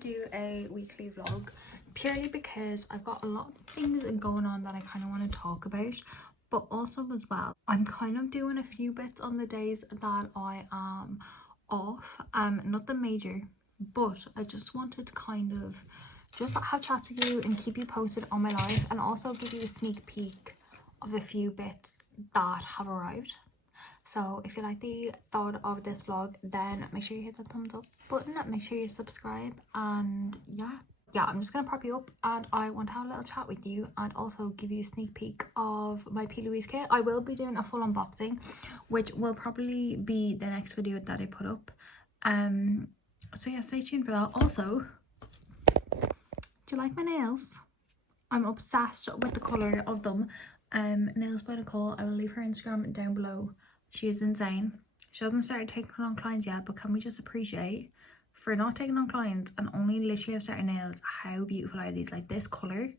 to do a weekly vlog purely because I've got a lot of things going on that I kind of want to talk about, but also as well I'm kind of doing a few bits on the days that I am off. Nothing major, but I just wanted to kind of just have chats with you and keep you posted on my life, and also give you a sneak peek of a few bits that have arrived. So if you like the thought of this vlog, then make sure you hit the thumbs up button, make sure you subscribe, and yeah, I'm just gonna prop you up and I want to have a little chat with you and also give you a sneak peek of my PLouise kit. I will be doing a full unboxing, which will probably be the next video that I put up. So yeah, stay tuned for that. Also, do you like my nails? I'm obsessed with the colour of them. Nails by Nicole. I will leave her Instagram down below. She is insane. She hasn't started taking on clients yet, but can we just appreciate, for not taking on clients and only literally have started nails, how beautiful are these? Like, this colour,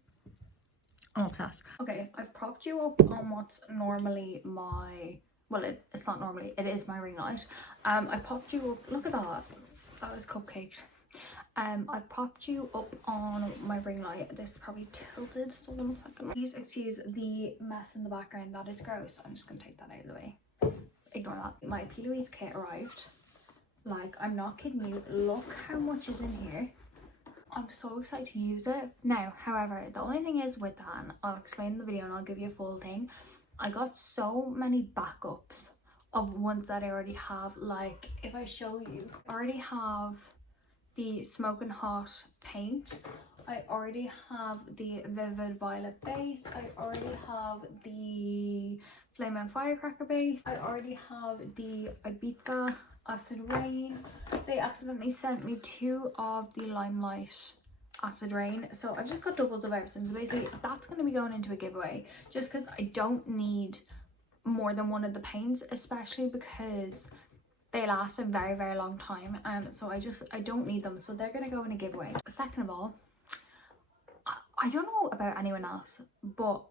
I'm obsessed. Okay, I've propped you up on what's normally my, well, it's not normally, it is my ring light. I popped you up, look at that, that was cupcakes. I've popped you up on my ring light. This is probably tilted, so 1 second. Please excuse the mess in the background, that is gross. I'm just gonna take that out of the way. Ignore that. My PLouise kit arrived. Like, I'm not kidding you, look how much is in here. I'm so excited to use it now. However, the only thing is with that, and I'll explain in the video and I'll give you a full thing, I got so many backups of ones that I already have. Like, if I show you, I already have the Smoking Hot paint, I already have the Vivid Violet base, I already have the Flame and Firecracker base, I already have the Ibiza Acid Rain. They accidentally sent me 2 of the Limelight Acid Rain, so I've just got doubles of everything. So basically that's going to be going into a giveaway, just because I don't need more than one of the paints, especially because they last a very, very long time. So I don't need them, so they're gonna go in a giveaway. Second of all, I don't know about anyone else, but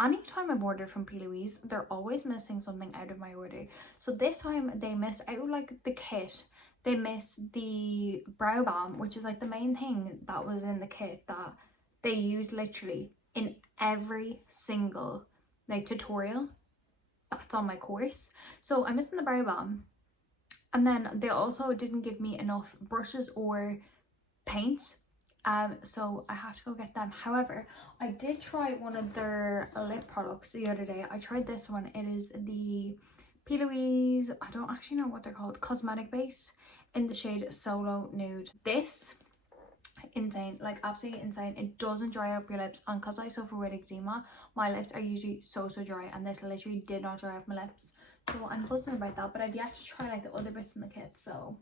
anytime I've ordered from PLouise, they're always missing something out of my order. So this time they missed out like the kit, they missed the brow balm, which is like the main thing that was in the kit that they use literally in every single like tutorial that's on my course. So I'm missing the brow balm. And then they also didn't give me enough brushes or paints, so I have to go get them. However, I did try one of their lip products the other day. I tried this one. It is the PLouise, I don't actually know what they're called, cosmetic base in the shade Solo Nude. This, insane, like absolutely insane. It doesn't dry up your lips, and because I suffer with eczema, my lips are usually so dry, and this literally did not dry up my lips. So I'm buzzing about that, but I've yet to try like the other bits in the kit, so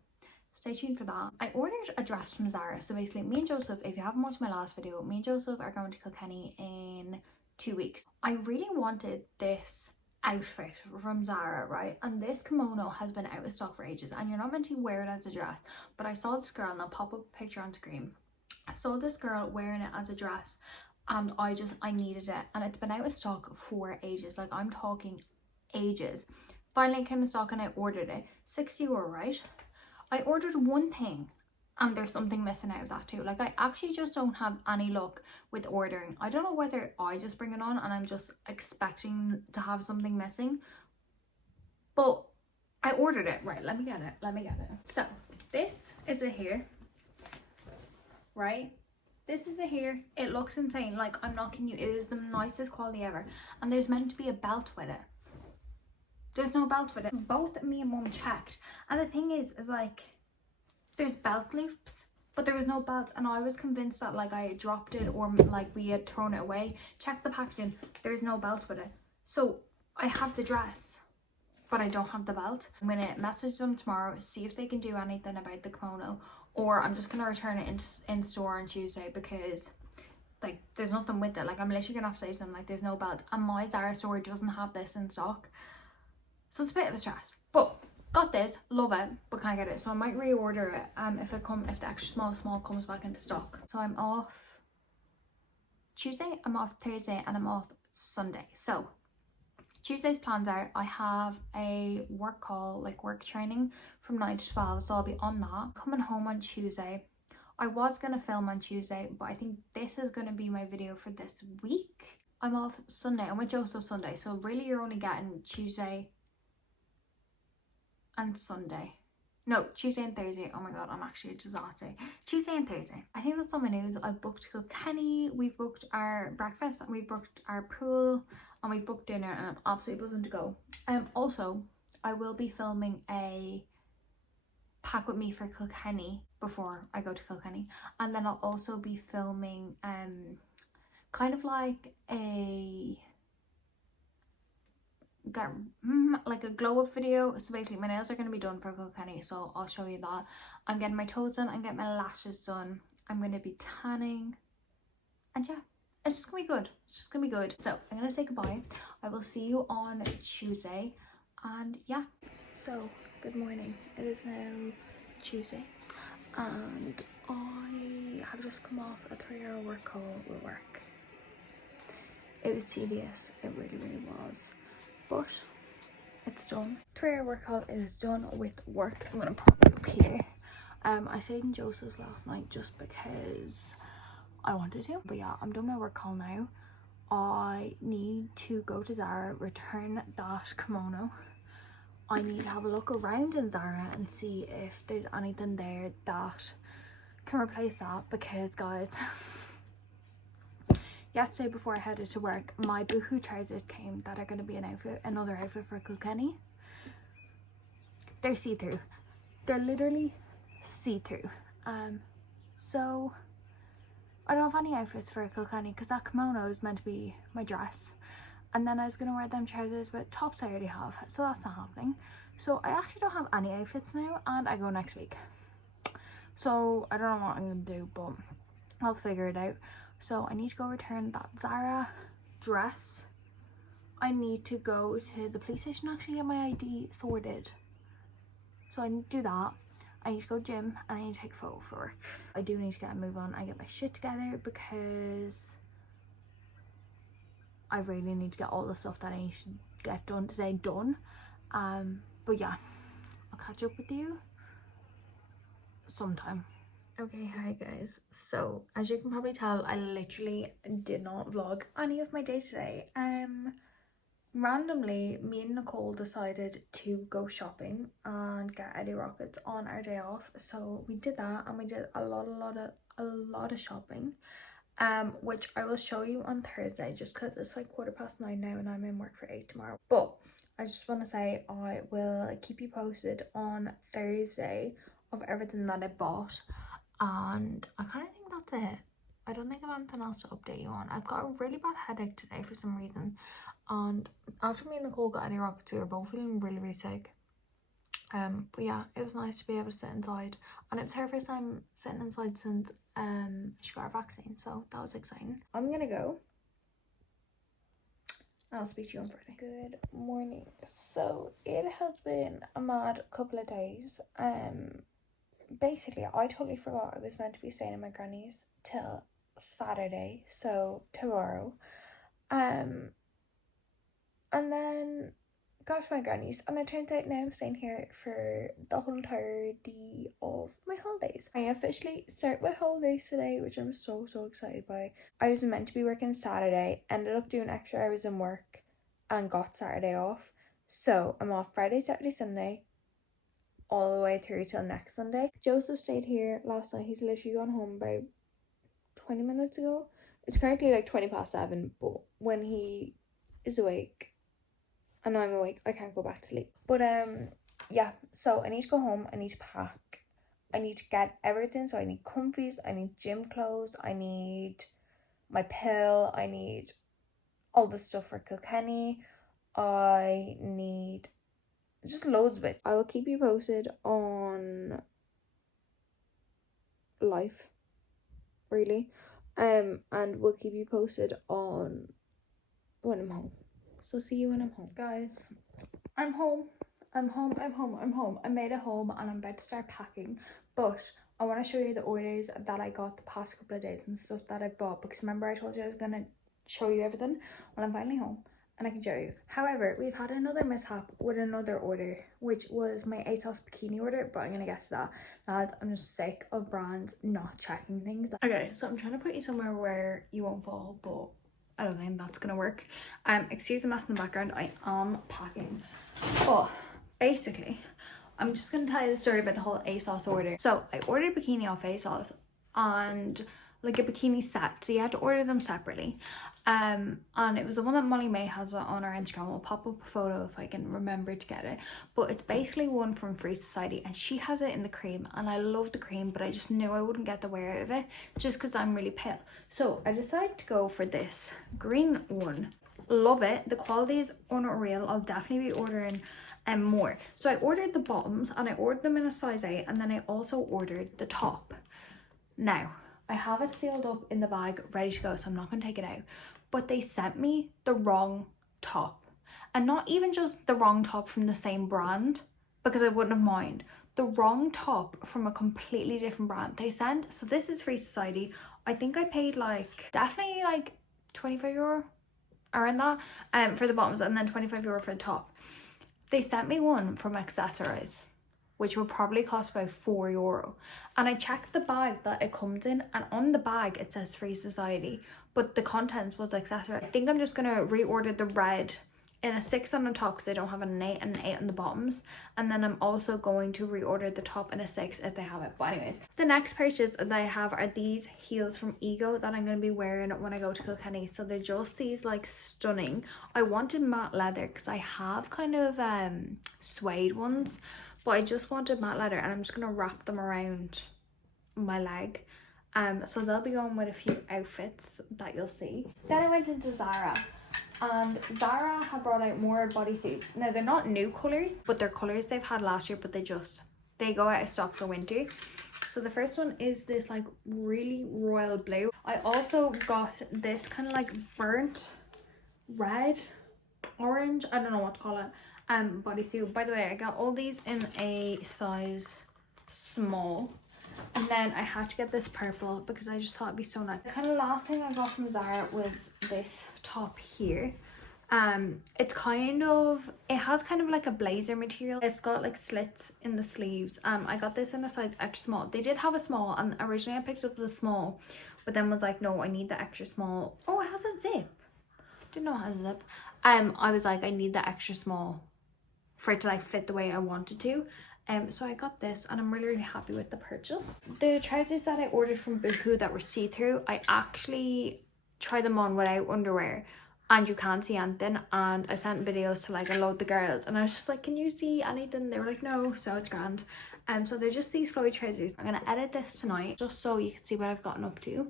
stay tuned for that. I ordered a dress from Zara. So basically, me and Joseph, if you haven't watched my last video, me and Joseph are going to Kilkenny in 2 weeks. I really wanted this outfit from Zara, right? And this kimono has been out of stock for ages, and you're not meant to wear it as a dress, but I saw this girl, and I'll pop up a picture on screen. I saw this girl wearing it as a dress, and I needed it, and it's been out of stock for ages. Like, I'm talking ages. Finally it came in stock and I ordered it. €60, right? I ordered one thing and there's something missing out of that too. Like, I actually just don't have any luck with ordering. I don't know whether I just bring it on and I'm just expecting to have something missing, but I ordered it. Right, let me get it. So this is it here, right? This is it here. It looks insane. Like, I'm not kidding you, it is the nicest quality ever, and there's meant to be a belt with it. There's no belt with it. Both me and mum checked, and the thing is like, there's belt loops, but there was no belt, and I was convinced that like I had dropped it or like we had thrown it away. Check the packaging, there's no belt with it. So I have the dress, but I don't have the belt. I'm gonna message them tomorrow, see if they can do anything about the kimono, or I'm just gonna return it in store on Tuesday, because like there's nothing with it. Like, I'm literally gonna have to say to them like, there's no belt, and my Zara store doesn't have this in stock. So it's a bit of a stress, but got this, love it, but can't get it. So I might reorder it if the extra small comes back into stock. So I'm off Tuesday, I'm off Thursday, and I'm off Sunday. So Tuesday's plans are, I have a work call, like work training from 9 to 12, so I'll be on that. Coming home on Tuesday, I was going to film on Tuesday, but I think this is going to be my video for this week. I'm off Sunday. I'm with Joseph Sunday, so really you're only getting Tuesday and Sunday. No, Tuesday and Thursday. Oh my god, I'm actually a disaster. Tuesday and Thursday. I think that's all my news. I've booked Kilkenny, we've booked our breakfast, and we've booked our pool, and we've booked dinner, and I'm absolutely buzzing to go. Also, I will be filming a pack with me for Kilkenny before I go to Kilkenny, and then I'll also be filming kind of like a glow up video. So basically my nails are going to be done for Kilkenny, so I'll show you that. I'm getting my toes done, I'm getting my lashes done, I'm going to be tanning, and yeah, it's just gonna be good. It's just gonna be good. So I'm gonna say goodbye. I will see you on Tuesday, and yeah. So good morning. It is now Tuesday, and I have just come off a 3-hour work call with work. It was tedious. It really was, but it's done. 3-hour work call is done with work. I'm gonna pop it up here. I stayed in Joseph's last night just because I wanted to, but yeah, I'm done my work call now. I need to go to Zara, return that kimono. I need to have a look around in Zara and see if there's anything there that can replace that, because guys, yesterday before I headed to work, my boohoo trousers came that are going to be another outfit for Kilkenny. They're see-through. They're literally see-through. So I don't have any outfits for Kilkenny because that kimono is meant to be my dress, and then I was going to wear them trousers with tops I already have, so that's not happening. So I actually don't have any outfits now, and I go next week, so I don't know what I'm going to do, but I'll figure it out. So I need to go return that Zara dress. I need to go to the police station actually get my ID sorted, so I need to do that. I need to go gym, and I need to take a photo for work. I do need to get a move on and get my shit together, because I really need to get all the stuff that I need to get done today done. But yeah, I'll catch up with you sometime. Okay, hi guys. So as you can probably tell, I literally did not vlog any of my day today. Randomly, me and Nicole decided to go shopping and get Eddie Rockets on our day off, so we did that, and we did a lot of shopping, which I will show you on Thursday, just because it's like 9:15 now and I'm in work for 8 tomorrow. But I just want to say I will keep you posted on Thursday of everything that I bought, and I kind of think that's it. I don't think I have anything else to update you on. I've got a really bad headache today for some reason, and after me and Nicole got Eddie Rockets, we were both feeling really sick. But yeah, it was nice to be able to sit inside, and it was her first time sitting inside since she got her vaccine, so that was exciting. I'm gonna go. I'll speak to you on Friday. Good morning. So it has been a mad couple of days. Basically I totally forgot I was meant to be staying in my granny's till Saturday, so tomorrow. And then got to my granny's, and it turns out now I'm staying here for the whole entirety of my holidays. I officially start my holidays today, which I'm so excited by. I was meant to be working Saturday, ended up doing extra hours in work and got Saturday off, so I'm off Friday, Saturday, Sunday, all the way through till next Sunday. Joseph stayed here last night. He's literally gone home about 20 minutes ago. It's currently like 7:20, but when he is awake and I'm awake, I can't go back to sleep. But yeah, so I need to go home, I need to pack, I need to get everything. So I need comfies, I need gym clothes, I need my pill, I need all the stuff for Kilkenny, I need just loads of it. I will keep you posted on life, really, and we'll keep you posted on when I'm home. So see you when I'm home. Guys, I'm home. I made it home, and I'm about to start packing, but I want to show you the orders that I got the past couple of days and stuff that I bought, because remember I told you I was going to show you everything. Well, I'm finally home. and I can show you. However, we've had another mishap with another order, which was my ASOS bikini order, but I'm gonna guess that. Lads, I'm just sick of brands not checking things. Okay, so I'm trying to put you somewhere where you won't fall, but I don't think that's gonna work. Excuse the mess in the background, I am packing. But basically, I'm just gonna tell you the story about the whole ASOS order. So I ordered a bikini off ASOS, and like a bikini set, so you had to order them separately. And it was the one that Molly May has on our Instagram. I'll pop up a photo if I can remember to get it, but it's basically one from Free Society, and she has it in the cream, and I love the cream, but I just knew I wouldn't get the wear out of it just because I'm really pale. So I decided to go for this green one. Love it, the quality is unreal. I'll definitely be ordering more. So I ordered the bottoms, and I ordered them in a size 8, and then I also ordered the top. Now I have it sealed up in the bag ready to go, so I'm not going to take it out, but they sent me the wrong top, and not even just the wrong top from the same brand, because I wouldn't have mind, the wrong top from a completely different brand. They sent, so this is Free Society, I think I paid like definitely like €25 around that for the bottoms, and then €25 for the top. They sent me one from Accessorize, which will probably cost about €4. And I checked the bag that it comes in, and on the bag it says Free Society, but the contents was accessory. I think I'm just gonna reorder the red in a 6 on the top because I don't have an 8 and an 8 on the bottoms, and then I'm also going to reorder the top in a 6 if they have it. But anyways, the next purchase that I have are these heels from Ego that I'm going to be wearing when I go to Kilkenny. So they're just these like stunning. I wanted matte leather because I have kind of suede ones, but I just wanted matte leather, and I'm just going to wrap them around my leg. So they'll be going with a few outfits that you'll see. Then I went into Zara, and Zara have brought out more bodysuits. Now they're not new colours, but they're colours they've had last year, but they go out of stock for winter. So the first one is this like really royal blue. I also got this kind of like burnt red, orange, I don't know what to call it, bodysuit. By the way, I got all these in a size small, and then I had to get this purple because I just thought it'd be so nice. The kind of last thing I got from Zara was this top here. It's kind of, it has kind of like a blazer material. It's got like slits in the sleeves. I got this in a size extra small. They did have a small, and originally I picked up the small, but then was like, no, I need the extra small. Oh, it has a zip. Didn't know it has a zip. I was like, I need the extra small for it to like fit the way I wanted to. So I got this, and I'm really happy with the purchase. The trousers that I ordered from Boohoo that were see-through, I actually tried them on without underwear, and you can't see anything, and I sent videos to like a load of the girls, and I was just like, can you see anything? They were like, no, so it's grand. So they're just these flowy trousers. I'm gonna edit this tonight just so you can see what I've gotten up to.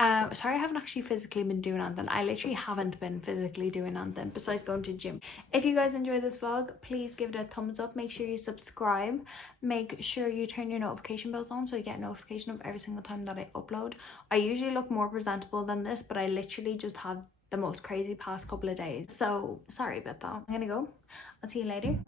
Sorry I haven't actually physically been doing anything. I literally haven't been physically doing anything besides going to the gym. If you guys enjoyed this vlog, please give it a thumbs up. Make sure you subscribe. Make sure you turn your notification bells on so you get a notification of every single time that I upload. I usually look more presentable than this, but I literally just had the most crazy past couple of days, so sorry about that. I'm gonna go. I'll see you later.